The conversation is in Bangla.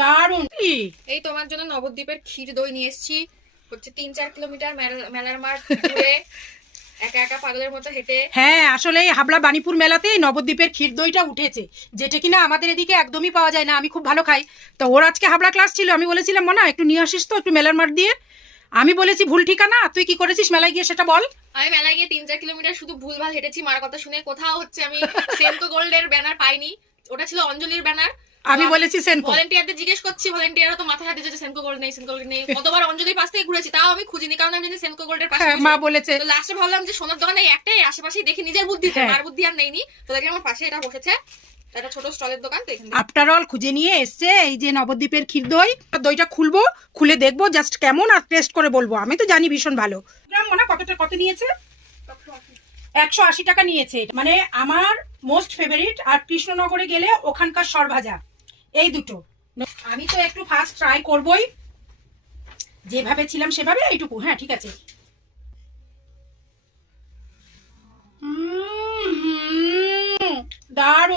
দারুণ। কি? এই তোমার জন্য নবদ্বীপের ক্ষীর দই নিয়ে এসেছি। হচ্ছে তিন চার কিলোমিটার মেলার মাঠ ঘুরে একা একা পাগলের মতো হেঁটে। হ্যাঁ আসলে এই হাবড়া বাণীপুর মেলাতে নবদ্বীপের ক্ষীর দইটা উঠেছে। যেটা কিনা আমাদের এদিকে একদমই পাওয়া যায় না আমি খুব ভালো খাই। তো ওর আজকে হাবড়া ক্লাস ছিল আমি বলেছিলাম মনা একটু নিয়ে আসিস তো একটু মেলার মাঠ দিয়ে। আমি বলেছি ভুল ঠিকানা তুই কি করেছিস মেলায় গিয়ে সেটা বল। আমি মেলায় গিয়ে তিন চার কিলোমিটার শুধু ভুলভাল হেঁটেছি মার কথা শুনে। কোথাও হচ্ছে আমি সেনকো গোল্ডের ব্যানার পাইনি। ওটা ছিল অঞ্জলির ব্যানার। আমি বলেছি সেনকো ভলেন্টিয়ারদের জিজ্ঞেস করছি ভলেন্টিয়াররা তো মাথা হাতে যে সেনকো গোল্ড নেই সেনকো গোল্ড নেই। কতবার অঞ্জলির পাশ থেকে ঘুরেছি তাও আমি খুঁজিনি কারণ আমি জানি সেনকো গোল্ডের পাশে হ্যাঁ মা বলেছে। তো লাস্টে ভাবলাম যে সোনার দোকানে একটাই আশেপাশেই দেখি নিজের বুদ্ধি হ্যাঁ। আর বুদ্ধি আর নেইনি। তো দেখি আমার পাশে এটা বসেছে একটা ছোট স্টলের দোকান তো এখান আফটার অল খুঁজে নিয়ে এসছে এই যে নবদ্বীপের ক্ষীর দই। দইটা খুলবো খুলে দেখব জাস্ট কেমন আর টেস্ট করে বলব। আমি তো জানি ভীষণ ভালো। গ্রাম মনে কতটা কত নিয়েছে? একশো আশি টাকা নিয়েছে। মানে আমার মোস্ট ফেভারিট আর কৃষ্ণনগরে গেলে ওখানকার সরভাজা। এই দুটো। আমি তো একটু ফার্স্ট ট্রাই করবই। যেভাবে ছিলাম সেভাবে এইটুকু। হ্যাঁ ঠিক আছে। দারুণ।